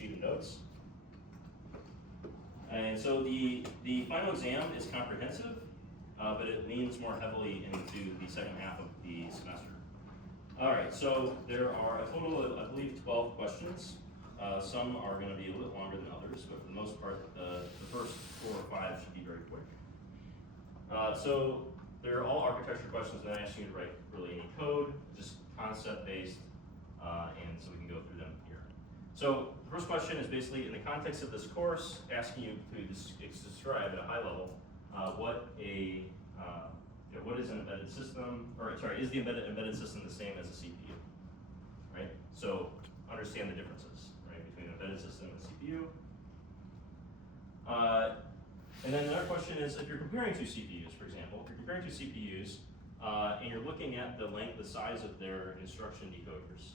sheet of notes. And so the final exam is comprehensive, but it leans more heavily into the second half of the semester. All right, so there are a total of, I believe, 12 questions. Some are going to be a little bit longer than others, but for the most part, the first 4 or 5 should be very quick. So they're all architecture questions, not asking you to write really any code, just concept-based, and so we can go through them here. So the first question is basically, in the context of this course, asking you to describe at a high level what is an embedded system, or sorry, is the embedded system the same as a CPU, right? So understand the differences, right, between an embedded system and a CPU. And then another question is, if you're comparing two CPUs, for example, if you're comparing two CPUs and you're looking at the size of their instruction decoders,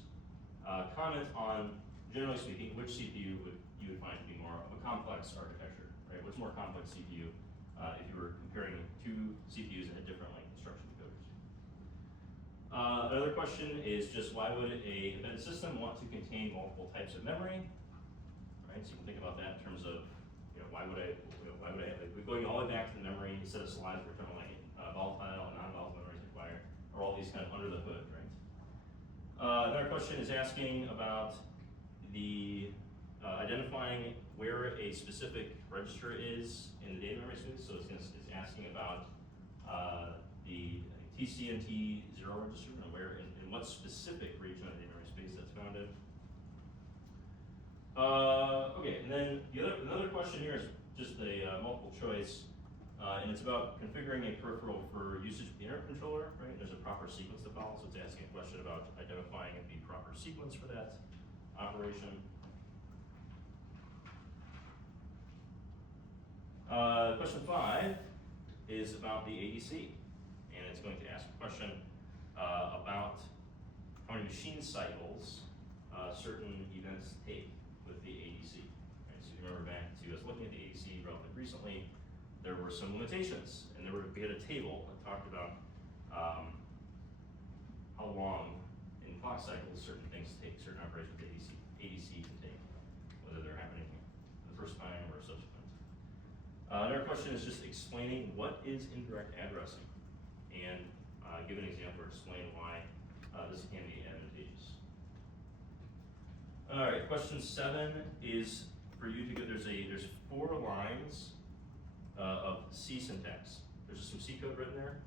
comment on, generally speaking, which CPU you would find to be more of a complex architecture, right? What's more complex CPU if you were comparing two CPUs that had different instruction decoders? Another question is just, why would an embedded system want to contain multiple types of memory? Right, so you can think about that in terms of, why would I have, going all the way back to the memory set of slides where kind of volatile and non-volatile memory is required, or all these kind of under the hood, right? Another question is asking about the identifying where a specific register is in the data memory space. So it's asking about the TCNT0 register and where in what specific region of the data memory space that's found in. Okay, and then another question here is just a multiple choice, and it's about configuring a peripheral for usage of the interrupt controller, right? There's a proper sequence to follow, so it's asking a question about identifying the proper sequence for that operation. Question 5 is about the ADC, and it's going to ask a question about how many machine cycles certain events take with the ADC. Right? So you remember back to us looking at the ADC relatively recently, there were some limitations, and we had a table that talked about how long in clock cycles certain things take, certain operations the ADC can take, whether they're happening the first time or subsequent. Another question is just explaining what is indirect addressing, and give an example or explain why this can be advantageous. All right, question 7 is for you to go. There's 4 lines of C syntax. There's some C code written there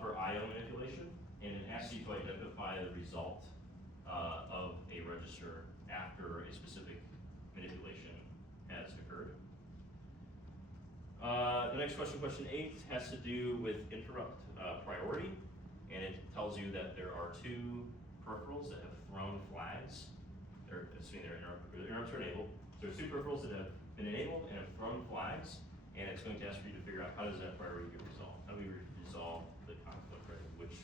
for I/O manipulation, and it asks you to identify the result of a register after a specific manipulation has occurred. The next question, question 8, has to do with interrupt priority, and it tells you that there are 2 peripherals that have thrown flags. Assuming their interrupts are enabled. So there's 2 peripherals that have been enabled and have thrown flags, and it's going to ask for you to figure out how does that priority get resolved? How do we resolve the conflict, right? Which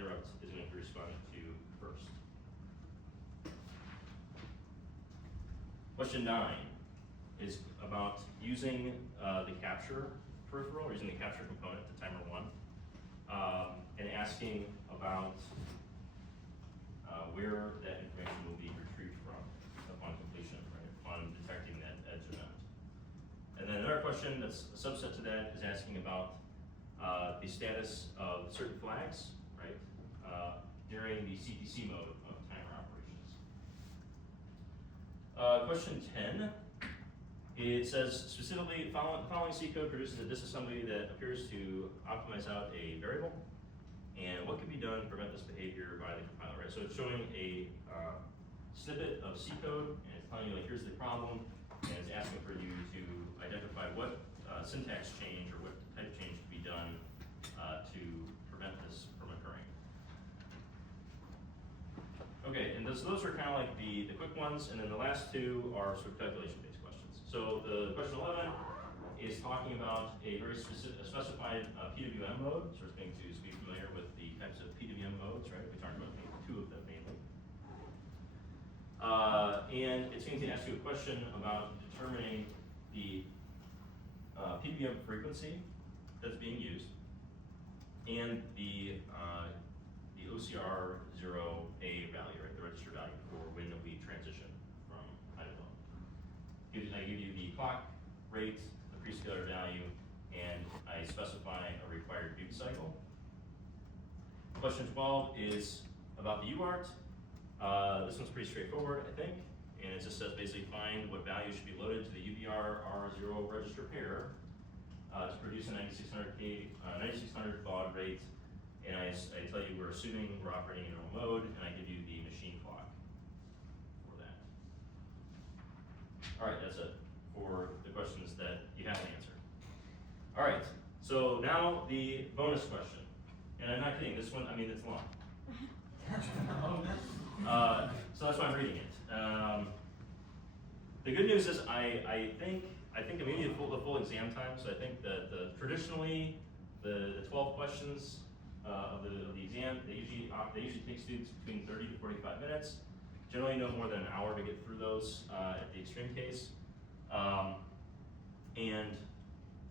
interrupt is going to be responded to first? Question 9 is about using the capture peripheral, or using the capture component to timer 1, and asking about where that information will be retrieved from upon completion, right? Upon detecting that edge event. And then another question that's a subset to that is asking about the status of certain flags, right? During the CPC mode of timer operations. Question 10, it says specifically, following C code produces a disassembly that appears to optimize out a variable, and what can be done to prevent this behavior by the compiler, right? So it's showing a snippet of C code, and it's telling you, here's the problem, and it's asking for you to identify what syntax change or what type of change can be done to prevent this from occurring. Okay, and those are kind of like the quick ones, and then the last 2 are sort of calculation-based questions. So the question 11 is talking about a very specified PWM mode, so it's going to be familiar with the types of PWM modes, right? We talked about 2 of them mainly. And it's going to ask you a question about determining the PWM frequency that's being used and the OCR0A value, right? The register value for when we transition from I give you the clock rate, the prescalar value, and I specify a required duty cycle. Question 12 is about the UART. This one's pretty straightforward, I think, and it just says basically find what value should be loaded to the UBR R0 register pair to produce a 9600 baud rate, and I tell you we're assuming we're operating in normal mode, and I give you the machine clock for that. All right, that's it for the questions that you have to answer. All right, so now the bonus question, and I'm not kidding, this one, I mean, it's long. So that's why I'm reading it. The good news is I think maybe the full exam time. So I think that traditionally the 12 questions of the exam they usually take students between 30 to 45 minutes. Generally no more than an hour to get through those at the extreme case, and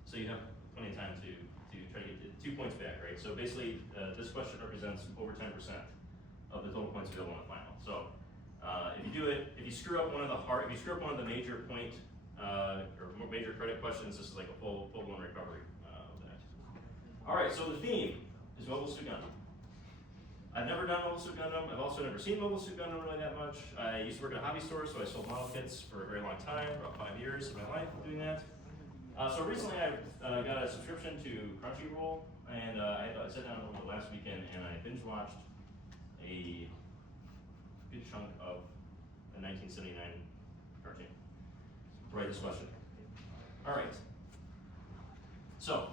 so you have plenty of time to try to get 2 points back, right? So basically this question represents over 10% of the total points available in the final. So if you do it, if you screw up one of the major point or major credit questions, this is like a full-blown recovery of that. All right, so the theme is Mobile Suit Gundam. I've never done Mobile Suit Gundam. I've also never seen Mobile Suit Gundam really that much. I used to work at a hobby store, so I sold model kits for a very long time, about 5 years of my life doing that. So recently I got a subscription to Crunchyroll, and I sat down over the last weekend and I binge watched a good chunk of the 1979 cartoon. Write this question. All right. So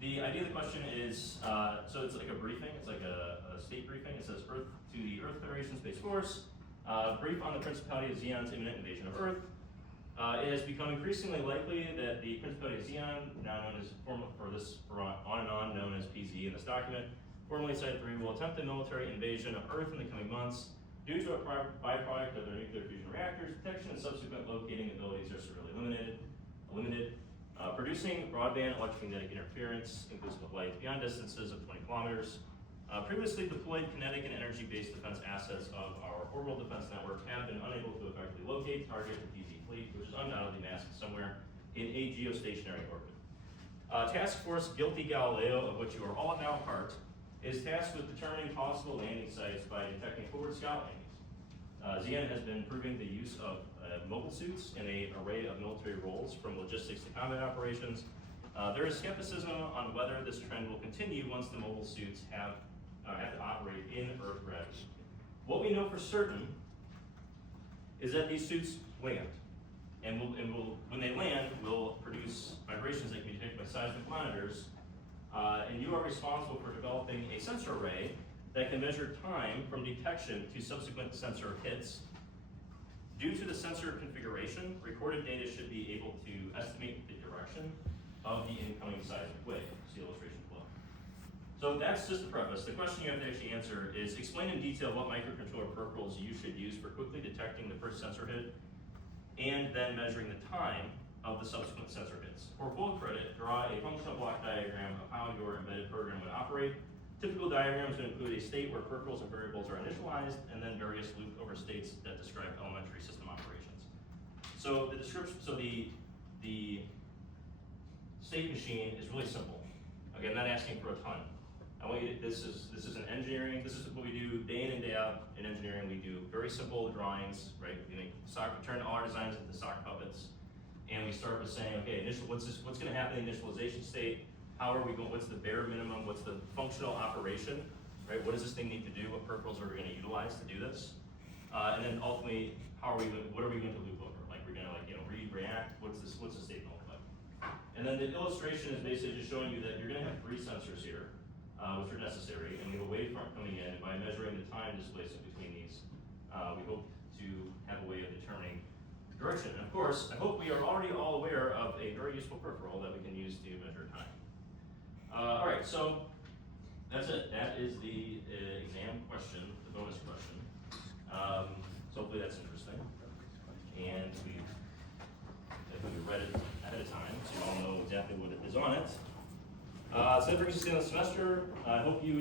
the idea of the question is, so it's like a briefing. It's like a state briefing. It says Earth to the Earth Federation Space Force. Brief on the Principality of Xeon's imminent invasion of Earth. It has become increasingly likely that the Principality of Xeon, now known as on and on known as PZ in this document, formerly Site 3, will attempt a military invasion of Earth in the coming months. Due to a byproduct of their nuclear fusion reactors, detection and subsequent locating abilities are severely limited. Producing broadband electromagnetic interference, inclusive of light, beyond distances of 20 kilometers. Previously deployed kinetic and energy-based defense assets of our orbital defense network have been unable to effectively locate, target the PZ fleet, which is undoubtedly masked somewhere in a geostationary orbit. Task Force Guilty Galileo, of which you are all now part, is tasked with determining possible landing sites by detecting forward scout landings. Xeon has been improving the use of mobile suits in an array of military roles, from logistics to combat operations. There is skepticism on whether this trend will continue once the mobile suits have to operate in Earth gravity. What we know for certain is that these suits land, and when they land, will produce vibrations that can be detected by seismic monitors. And you are responsible for developing a sensor array that can measure time from detection to subsequent sensor hits. Due to the sensor configuration, recorded data should be able to estimate the direction of the incoming seismic wave. See illustration below. So that's just the preface. The question you have to actually answer is explain in detail what microcontroller peripherals you should use for quickly detecting the first sensor hit and then measuring the time of the subsequent sensor hits. For full credit, draw a functional block diagram of how your embedded program would operate. Typical diagrams would include a state where peripherals and variables are initialized, and then various looped over states that describe elementary system operations. So the state machine is really simple. Again, not asking for a ton. I want you to, this is an engineering, this is what we do day in and day out in engineering. We do very simple drawings, right? We turn all our designs into sock puppets. And we start with saying, okay, what's going to happen in the initialization state? How are we going? What's the bare minimum? What's the functional operation? Right? What does this thing need to do? What peripherals are we going to utilize to do this? And then ultimately, what are we going to loop over? Like we're going to read, react. What's the state going to look like? And then the illustration is basically just showing you that you're going to have 3 sensors here, which are necessary, and we have a wavefront coming in. And by measuring the time displacement between these, we hope to have a way of determining direction. And of course, I hope we are already all aware of a very useful peripheral that we can use to measure time. All right, so that's it. That is the exam question, the bonus question. So hopefully that's interesting. And if we read it ahead of time, so you all know exactly what is on it. So that brings us to the end of the semester. I hope you